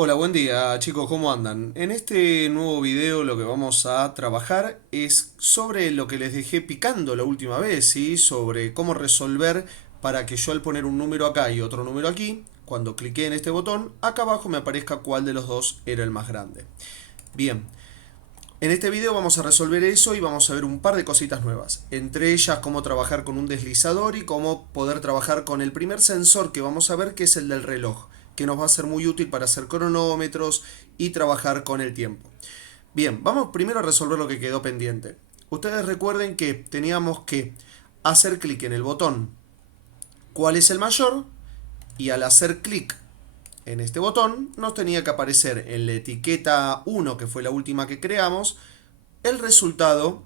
Hola, buen día chicos, ¿cómo andan? En este nuevo video lo que vamos a trabajar es sobre lo que les dejé picando la última vez, ¿sí? Sobre cómo resolver para que yo al poner un número acá y otro número aquí, cuando clique en este botón, acá abajo me aparezca cuál de los dos era el más grande. Bien, en este video vamos a resolver eso y vamos a ver un par de cositas nuevas. Entre ellas, cómo trabajar con un deslizador y cómo poder trabajar con el primer sensor que vamos a ver, que es el del reloj, que nos va a ser muy útil para hacer cronómetros y trabajar con el tiempo. Bien, vamos primero a resolver lo que quedó pendiente. Ustedes recuerden que teníamos que hacer clic en el botón ¿cuál es el mayor? Y al hacer clic en este botón nos tenía que aparecer en la etiqueta 1, que fue la última que creamos, el resultado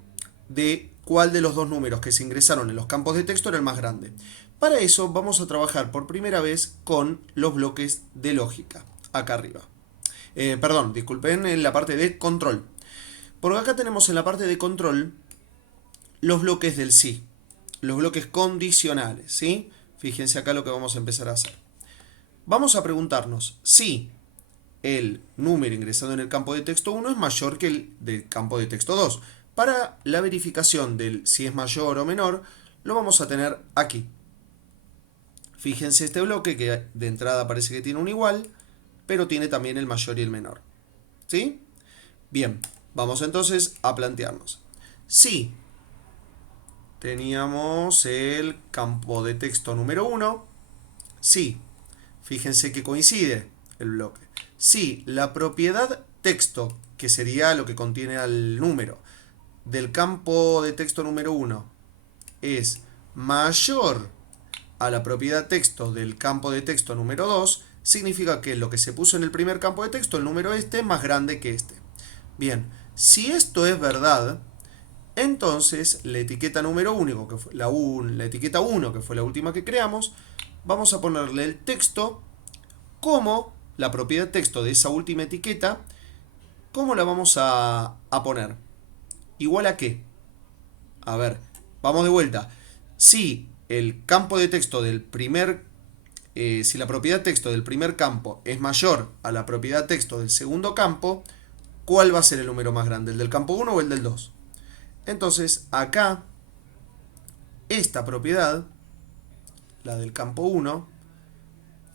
de cuál de los dos números que se ingresaron en los campos de texto era el más grande. Para eso vamos a trabajar por primera vez con los bloques de lógica, acá arriba. Perdón, disculpen, en la parte de control. Porque acá tenemos en la parte de control los bloques del sí, los bloques condicionales, ¿sí? Fíjense acá lo que vamos a empezar a hacer. Vamos a preguntarnos si el número ingresado en el campo de texto 1 es mayor que el del campo de texto 2. Para la verificación del si es mayor o menor, lo vamos a tener aquí. Fíjense este bloque que de entrada parece que tiene un igual, pero tiene también el mayor y el menor. ¿Sí? Bien, vamos entonces a plantearnos. Si teníamos el campo de texto número 1, si, fíjense que coincide el bloque. Si la propiedad texto, que sería lo que contiene al número, del campo de texto número 1 es mayor a la propiedad texto del campo de texto número 2, significa que lo que se puso en el primer campo de texto, el número este, es más grande que este. Bien, si esto es verdad, entonces la etiqueta número 1, que fue la etiqueta 1, que fue la última que creamos, vamos a ponerle el texto como la propiedad texto de esa última etiqueta. ¿Cómo la vamos a poner? ¿Igual a qué? A ver, vamos de vuelta. Si el campo de texto del primer, si la propiedad texto del primer campo es mayor a la propiedad texto del segundo campo, ¿cuál va a ser el número más grande? ¿El del campo 1 o el del 2? Entonces, acá, esta propiedad, la del campo 1,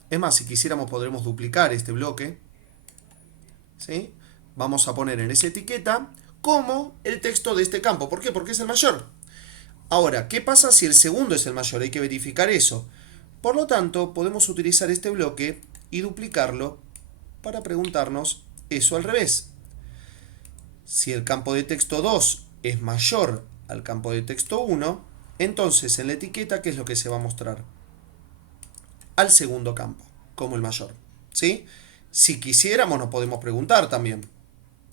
es más, si quisiéramos podremos duplicar este bloque, ¿sí? Vamos a poner en esa etiqueta como el texto de este campo. ¿Por qué? Porque es el mayor. Ahora, ¿qué pasa si el segundo es el mayor? Hay que verificar eso. Por lo tanto, podemos utilizar este bloque y duplicarlo para preguntarnos eso al revés. Si el campo de texto 2 es mayor al campo de texto 1, entonces en la etiqueta, ¿qué es lo que se va a mostrar? Al segundo campo, como el mayor. ¿Sí? Si quisiéramos, nos podemos preguntar también.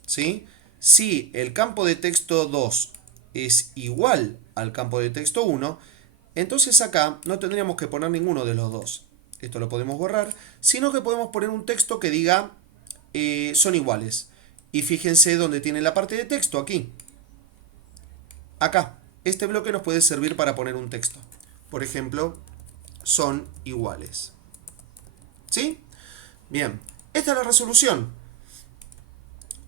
¿Sí? Si el campo de texto 2 es igual al campo de texto 1, entonces acá no tendríamos que poner ninguno de los dos. Esto lo podemos borrar, sino que podemos poner un texto que diga son iguales. Y fíjense dónde tiene la parte de texto, aquí. Acá. Este bloque nos puede servir para poner un texto. Por ejemplo, son iguales. ¿Sí? Bien, esta es la resolución.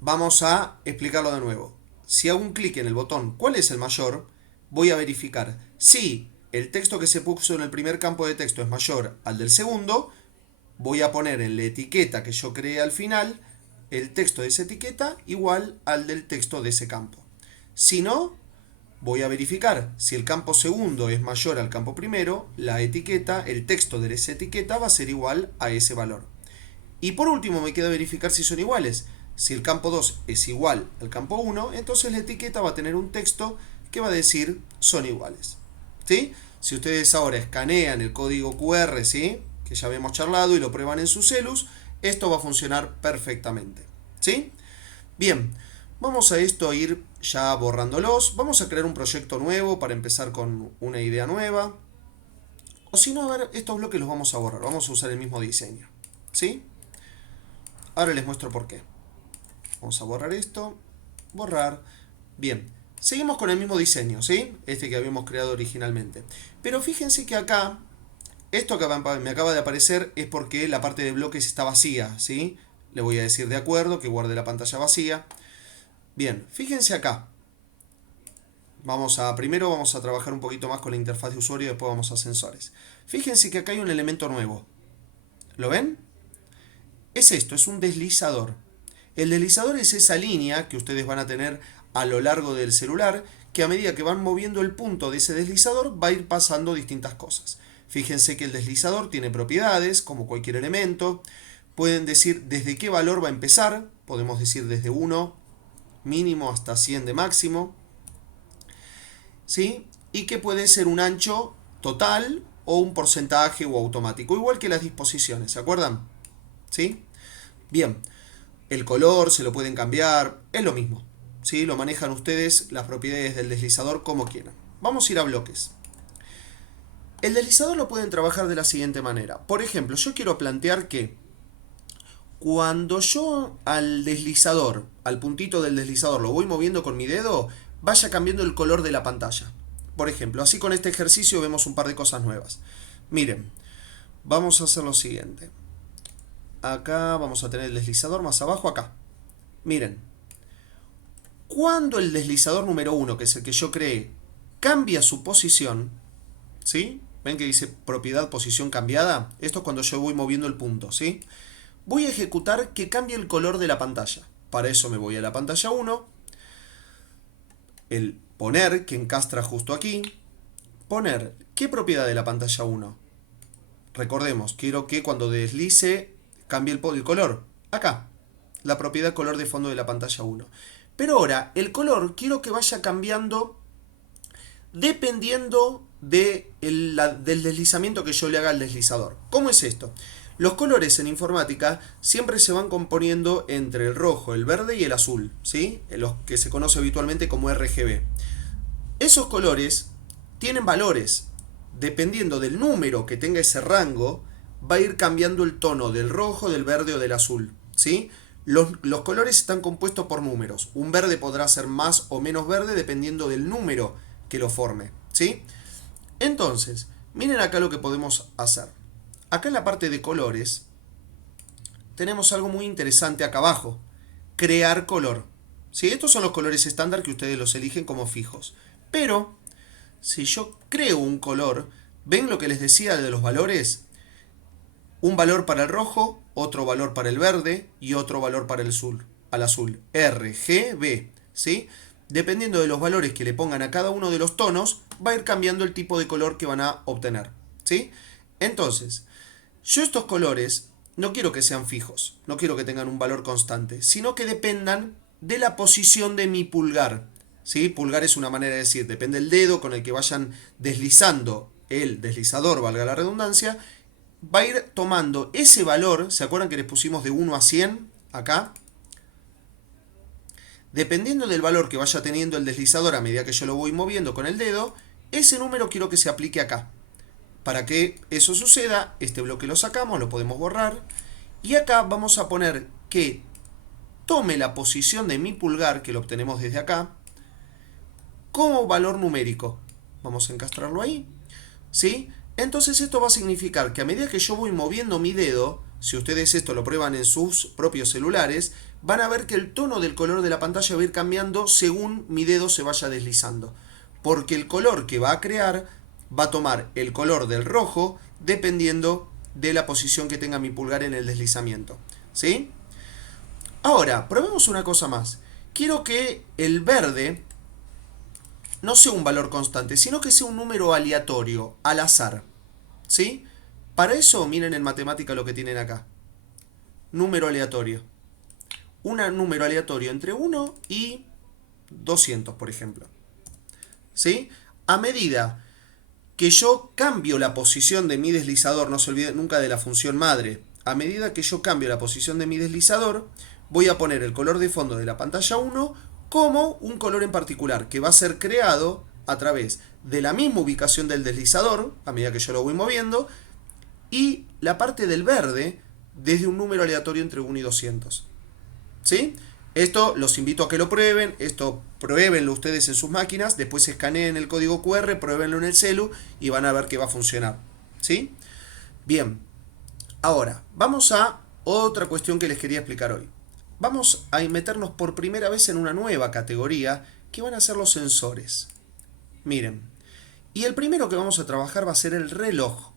Vamos a explicarlo de nuevo. Si hago un clic en el botón ¿cuál es el mayor? Voy a verificar si el texto que se puso en el primer campo de texto es mayor al del segundo. Voy a poner en la etiqueta que yo creé al final el texto de esa etiqueta igual al del texto de ese campo. Si no, voy a verificar si el campo segundo es mayor al campo primero, la etiqueta, el texto de esa etiqueta va a ser igual a ese valor. Y por último me queda verificar si son iguales. Si el campo 2 es igual al campo 1, entonces la etiqueta va a tener un texto que va a decir son iguales. ¿Sí? Si ustedes ahora escanean el código QR, ¿sí? Que ya habíamos charlado y lo prueban en sus celus, esto va a funcionar perfectamente. ¿Sí? Bien, vamos a esto a ir ya borrándolos. Vamos a crear un proyecto nuevo para empezar con una idea nueva. O si no, a ver, estos bloques los vamos a borrar. Vamos a usar el mismo diseño. ¿Sí? Ahora les muestro por qué. Vamos a borrar esto. Borrar. Bien. Seguimos con el mismo diseño, ¿sí? Este que habíamos creado originalmente. Pero fíjense que acá, esto que me acaba de aparecer es porque la parte de bloques está vacía, ¿sí? Le voy a decir de acuerdo, que guarde la pantalla vacía. Bien, fíjense acá. Primero vamos a trabajar un poquito más con la interfaz de usuario y después vamos a sensores. Fíjense que acá hay un elemento nuevo. ¿Lo ven? Es esto, es un deslizador. El deslizador es esa línea que ustedes van a tener a lo largo del celular, que a medida que van moviendo el punto de ese deslizador va a ir pasando distintas cosas. Fíjense que el deslizador tiene propiedades, como cualquier elemento. Pueden decir desde qué valor va a empezar. Podemos decir desde 1 mínimo hasta 100 de máximo. ¿Sí? Y que puede ser un ancho total o un porcentaje o automático, igual que las disposiciones, ¿se acuerdan? ¿Sí? Bien, el color se lo pueden cambiar, es lo mismo. ¿Sí? Lo manejan ustedes las propiedades del deslizador como quieran. Vamos a ir a bloques. El deslizador lo pueden trabajar de la siguiente manera. Por ejemplo, yo quiero plantear que cuando yo al deslizador, al puntito del deslizador, lo voy moviendo con mi dedo, vaya cambiando el color de la pantalla. Por ejemplo, así con este ejercicio vemos un par de cosas nuevas. Miren, vamos a hacer lo siguiente. Acá vamos a tener el deslizador más abajo, acá. Miren, cuando el deslizador número 1, que es el que yo creé, cambia su posición, ¿sí? ¿Ven que dice propiedad posición cambiada? Esto es cuando yo voy moviendo el punto, ¿sí? Voy a ejecutar que cambie el color de la pantalla. Para eso me voy a la pantalla 1, el poner, que encastra justo aquí. Poner, ¿qué propiedad de la pantalla 1? Recordemos, quiero que cuando deslice cambie el color. Acá, la propiedad color de fondo de la pantalla 1. Pero ahora, el color quiero que vaya cambiando dependiendo del deslizamiento que yo le haga al deslizador. ¿Cómo es esto? Los colores en informática siempre se van componiendo entre el rojo, el verde y el azul, ¿sí? Los que se conoce habitualmente como RGB. Esos colores tienen valores. Dependiendo del número que tenga ese rango, va a ir cambiando el tono del rojo, del verde o del azul, ¿sí? Los colores están compuestos por números. Un verde podrá ser más o menos verde dependiendo del número que lo forme, ¿sí? Entonces, miren acá lo que podemos hacer. Acá en la parte de colores tenemos algo muy interesante acá abajo. Crear color. ¿Sí? Estos son los colores estándar que ustedes los eligen como fijos. Pero, si yo creo un color, ¿ven lo que les decía de los valores? Un valor para el rojo, otro valor para el verde y otro valor para el azul. R, G, B. ¿Sí? Dependiendo de los valores que le pongan a cada uno de los tonos, va a ir cambiando el tipo de color que van a obtener. ¿Sí? Entonces, yo estos colores no quiero que sean fijos, no quiero que tengan un valor constante, sino que dependan de la posición de mi pulgar. ¿Sí? Pulgar es una manera de decir, depende del dedo con el que vayan deslizando el deslizador, valga la redundancia, va a ir tomando ese valor, ¿se acuerdan que les pusimos de 1 a 100 acá? Dependiendo del valor que vaya teniendo el deslizador a medida que yo lo voy moviendo con el dedo, ese número quiero que se aplique acá. Para que eso suceda, este bloque lo sacamos, lo podemos borrar. Y acá vamos a poner que tome la posición de mi pulgar, que lo obtenemos desde acá, como valor numérico. Vamos a encastrarlo ahí. ¿Sí? Entonces esto va a significar que a medida que yo voy moviendo mi dedo, si ustedes esto lo prueban en sus propios celulares, van a ver que el tono del color de la pantalla va a ir cambiando según mi dedo se vaya deslizando. Porque el color que va a crear va a tomar el color del rojo dependiendo de la posición que tenga mi pulgar en el deslizamiento. ¿Sí? Ahora, probemos una cosa más. Quiero que el verde no sea un valor constante, sino que sea un número aleatorio, al azar. ¿Sí? Para eso, miren en matemática lo que tienen acá. Número aleatorio. Un número aleatorio entre 1 y 200, por ejemplo. ¿Sí? A medida que yo cambio la posición de mi deslizador, no se olviden nunca de la función madre, a medida que yo cambio la posición de mi deslizador, voy a poner el color de fondo de la pantalla 1 como un color en particular, que va a ser creado a través de la misma ubicación del deslizador, a medida que yo lo voy moviendo, y la parte del verde desde un número aleatorio entre 1 y 200. ¿Sí? Esto los invito a que lo prueben, esto pruébenlo ustedes en sus máquinas, después escaneen el código QR, pruébenlo en el celu y van a ver que va a funcionar. ¿Sí? Bien, ahora vamos a Otra cuestión que les quería explicar hoy. Vamos a meternos por primera vez en una nueva categoría que van a ser los sensores. Miren, y el primero que vamos a trabajar va a ser el reloj.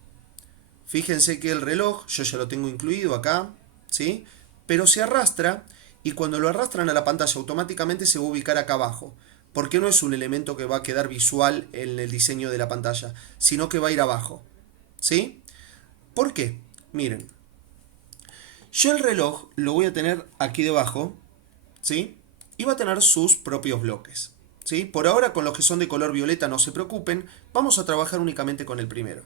Fíjense que el reloj, yo ya lo tengo incluido acá, ¿sí? Pero se arrastra y cuando lo arrastran a la pantalla automáticamente se va a ubicar acá abajo. Porque no es un elemento que va a quedar visual en el diseño de la pantalla, sino que va a ir abajo. ¿Sí? ¿Por qué? Miren, yo el reloj lo voy a tener aquí debajo, ¿sí? Y va a tener sus propios bloques, ¿sí? Por ahora con los que son de color violeta no se preocupen, vamos a trabajar únicamente con el primero.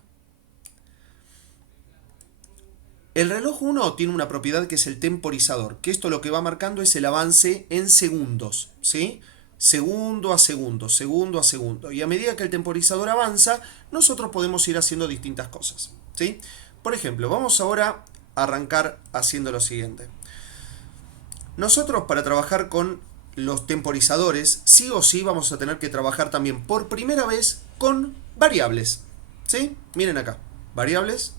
El reloj 1 tiene una propiedad que es el temporizador, que esto lo que va marcando es el avance en segundos, ¿sí? Segundo a segundo, segundo a segundo. Y a medida que el temporizador avanza, nosotros podemos ir haciendo distintas cosas, ¿sí? Por ejemplo, vamos ahora a arrancar haciendo lo siguiente. Nosotros para trabajar con los temporizadores, sí o sí vamos a tener que trabajar también por primera vez con variables, ¿sí? Miren acá, variables.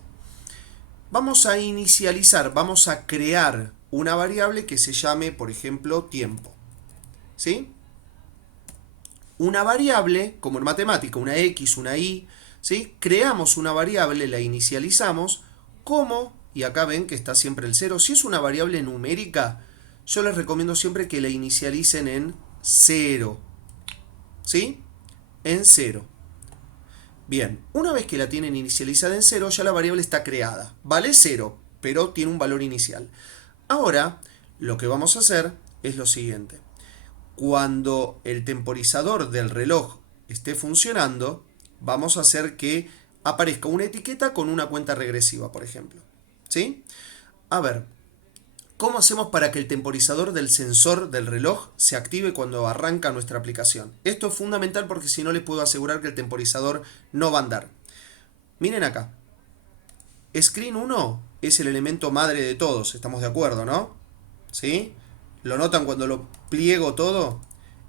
Vamos a inicializar, vamos a crear una variable que se llame, por ejemplo, tiempo. ¿Sí? Una variable, como en matemática, una X, una Y, ¿sí? Creamos una variable, la inicializamos, como, y acá ven que está siempre el 0, si es una variable numérica, yo les recomiendo siempre que la inicialicen en 0. ¿Sí? En 0. Bien, una vez que la tienen inicializada en 0, ya la variable está creada. Vale 0, pero tiene un valor inicial. Ahora, lo que vamos a hacer es lo siguiente. Cuando el temporizador del reloj esté funcionando, vamos a hacer que aparezca una etiqueta con una cuenta regresiva, por ejemplo. ¿Sí? A ver, ¿cómo hacemos para que el temporizador del sensor del reloj se active cuando arranca nuestra aplicación? Esto es fundamental porque si no les puedo asegurar que el temporizador no va a andar. Miren acá. Screen 1 es el elemento madre de todos, estamos de acuerdo, ¿no? ¿Sí? ¿Lo notan cuando lo pliego todo?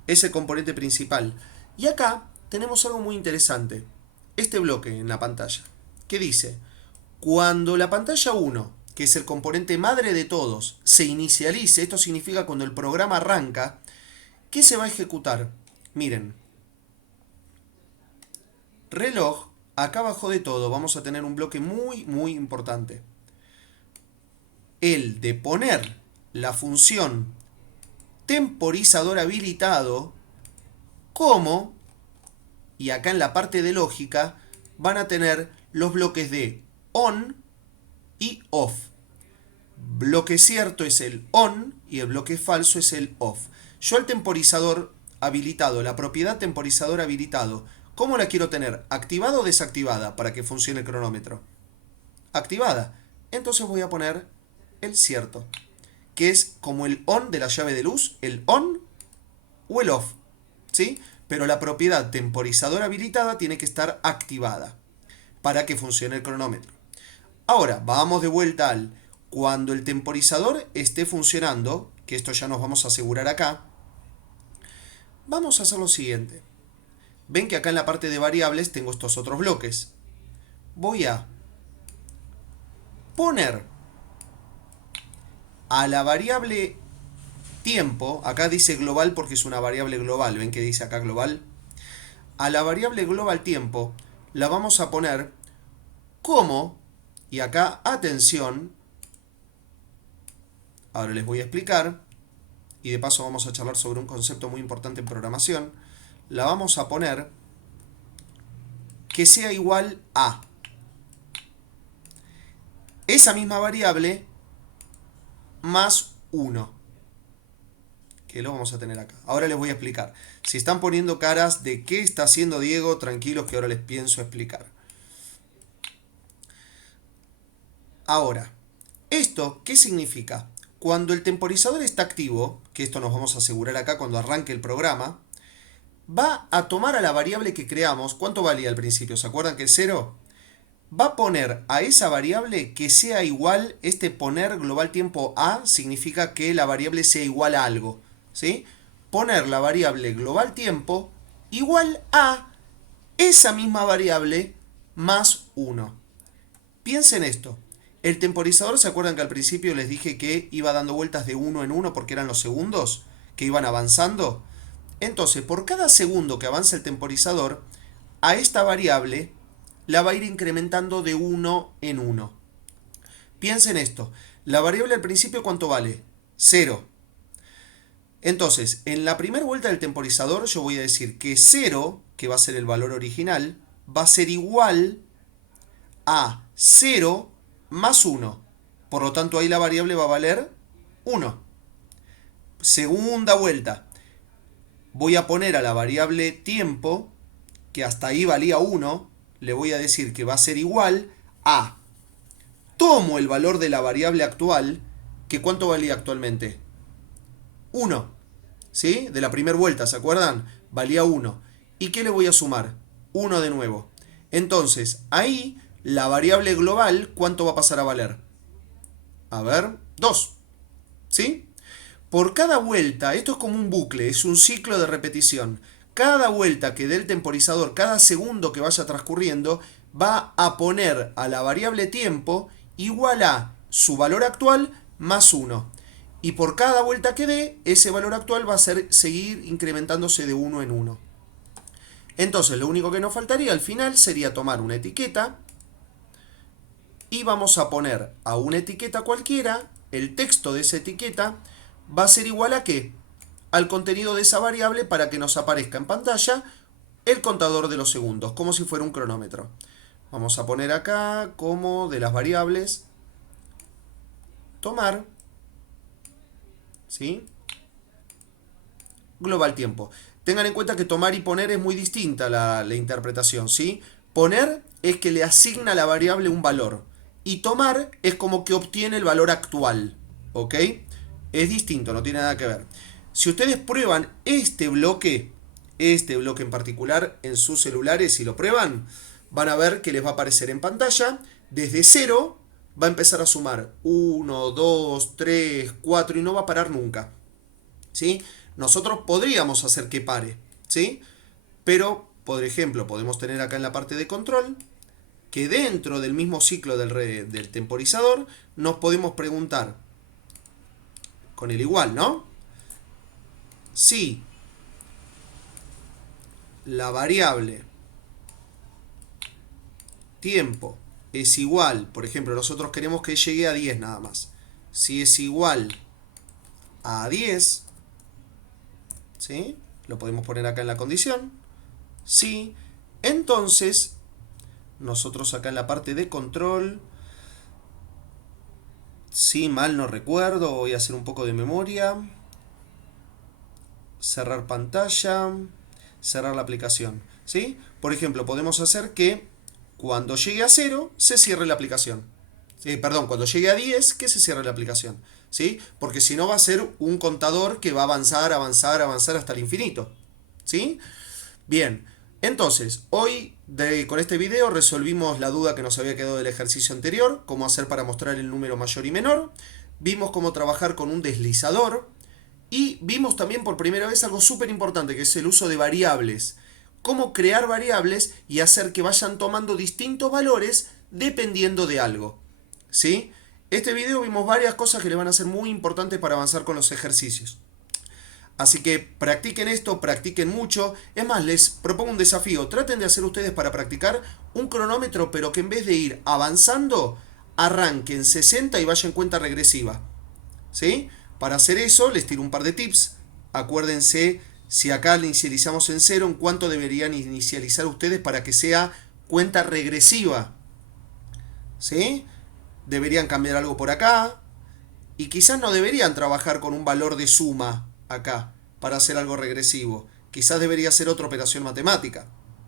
Es el componente principal. Y acá tenemos algo muy interesante. Este bloque en la pantalla. ¿Qué dice? Cuando la pantalla 1, que es el componente madre de todos, se inicialice, esto significa cuando el programa arranca, ¿qué se va a ejecutar? Miren, reloj, acá abajo de todo vamos a tener un bloque muy importante. El de poner la función temporizador habilitado como, y acá en la parte de lógica, van a tener los bloques de on y off. Bloque cierto es el on y el bloque falso es el off. Yo el temporizador habilitado, la propiedad temporizador habilitado, ¿cómo la quiero tener? ¿Activada o desactivada para que funcione el cronómetro? Activada. Entonces voy a poner el cierto, que es como el on de la llave de luz, el on o el off, ¿sí? Pero la propiedad temporizador habilitada tiene que estar activada para que funcione el cronómetro. Ahora, vamos de vuelta al cuando el temporizador esté funcionando, que esto ya nos vamos a asegurar acá, vamos a hacer lo siguiente. Ven que acá en la parte de variables tengo estos otros bloques. Voy a poner a la variable tiempo, acá dice global porque es una variable global, ven que dice acá global. A la variable global tiempo la vamos a poner como, y acá atención, ahora les voy a explicar, y de paso vamos a charlar sobre un concepto muy importante en programación, la vamos a poner que sea igual a esa misma variable más 1. Que lo vamos a tener acá. Ahora les voy a explicar. Si están poniendo caras de qué está haciendo Diego, tranquilos que ahora les pienso explicar. Ahora, ¿esto qué significa? Cuando el temporizador está activo, que esto nos vamos a asegurar acá cuando arranque el programa, va a tomar a la variable que creamos. ¿Cuánto valía al principio? ¿Se acuerdan que es 0? Va a poner a esa variable que sea igual, este poner global tiempo a significa que la variable sea igual a algo, ¿sí? Poner la variable global tiempo igual a esa misma variable más 1. Piensen esto. El temporizador, ¿se acuerdan que al principio les dije que iba dando vueltas de uno en uno porque eran los segundos que iban avanzando? Entonces, por cada segundo que avanza el temporizador, a esta variable la va a ir incrementando de uno en uno. Piensen esto, la variable al principio ¿cuánto vale? 0. Entonces, en la primera vuelta del temporizador yo voy a decir que 0, que va a ser el valor original, va a ser igual a 0 más 1. Por lo tanto, ahí la variable va a valer 1. Segunda vuelta. Voy a poner a la variable tiempo, que hasta ahí valía 1, le voy a decir que va a ser igual a... Tomo el valor de la variable actual, que ¿cuánto valía actualmente? 1. ¿Sí? De la primera vuelta, ¿se acuerdan? Valía 1. ¿Y qué le voy a sumar? 1 de nuevo. Entonces, ahí la variable global, ¿cuánto va a pasar a valer? A ver, 2. ¿Sí? Por cada vuelta, esto es como un bucle, es un ciclo de repetición. Cada vuelta que dé el temporizador, cada segundo que vaya transcurriendo, va a poner a la variable tiempo igual a su valor actual más 1. Y por cada vuelta que dé, ese valor actual va a seguir incrementándose de 1 en 1. Entonces, lo único que nos faltaría al final sería tomar una etiqueta y vamos a poner a una etiqueta cualquiera, el texto de esa etiqueta va a ser igual a ¿qué? Al contenido de esa variable para que nos aparezca en pantalla el contador de los segundos, como si fuera un cronómetro. Vamos a poner acá como de las variables tomar, ¿sí? Global tiempo. Tengan en cuenta que tomar y poner es muy distinta la interpretación, ¿sí? Poner es que le asigna a la variable un valor y tomar es como que obtiene el valor actual, ¿ok? Es distinto, no tiene nada que ver. Si ustedes prueban este bloque en particular en sus celulares y lo prueban, van a ver que les va a aparecer en pantalla, desde 0 va a empezar a sumar 1, 2, 3, 4 y no va a parar nunca, ¿sí? Nosotros podríamos hacer que pare, ¿sí? Pero, por ejemplo, podemos tener acá en la parte de control que dentro del mismo ciclo del temporizador nos podemos preguntar con el igual, ¿no? Si la variable tiempo es igual, por ejemplo, nosotros queremos que llegue a 10 nada más. Si es igual a 10, ¿sí? Lo podemos poner acá en la condición. Sí, entonces nosotros acá en la parte de control, si mal no recuerdo, voy a hacer un poco de memoria. Cerrar pantalla, cerrar la aplicación, ¿sí? Por ejemplo, podemos hacer que cuando llegue a 0 se cierre la aplicación. Perdón, cuando llegue a 10 que se cierre la aplicación, ¿sí? Porque si no va a ser un contador que va a avanzar, avanzar, avanzar hasta el infinito, ¿sí? Bien, entonces, hoy con este video resolvimos la duda que nos había quedado del ejercicio anterior, cómo hacer para mostrar el número mayor y menor. Vimos cómo trabajar con un deslizador. Y vimos también por primera vez algo súper importante, que es el uso de variables. Cómo crear variables y hacer que vayan tomando distintos valores dependiendo de algo, ¿sí? Este video vimos varias cosas que le van a ser muy importantes para avanzar con los ejercicios. Así que practiquen esto, practiquen mucho. Es más, les propongo un desafío. Traten de hacer ustedes para practicar un cronómetro, pero que en vez de ir avanzando, arranquen 60 y vayan en cuenta regresiva, ¿sí? Para hacer eso, les tiro un par de tips. Acuérdense, si acá le inicializamos en 0, ¿en cuánto deberían inicializar ustedes para que sea cuenta regresiva? ¿Sí? Deberían cambiar algo por acá. Y quizás no deberían trabajar con un valor de suma acá para hacer algo regresivo. Quizás debería ser otra operación matemática,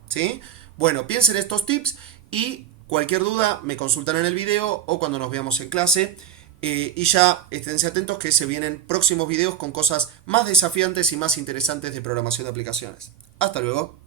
¿sí? Bueno, piensen estos tips y cualquier duda me consultan en el video o cuando nos veamos en clase. Y ya esténse atentos que se vienen próximos videos con cosas más desafiantes y más interesantes de programación de aplicaciones. Hasta luego.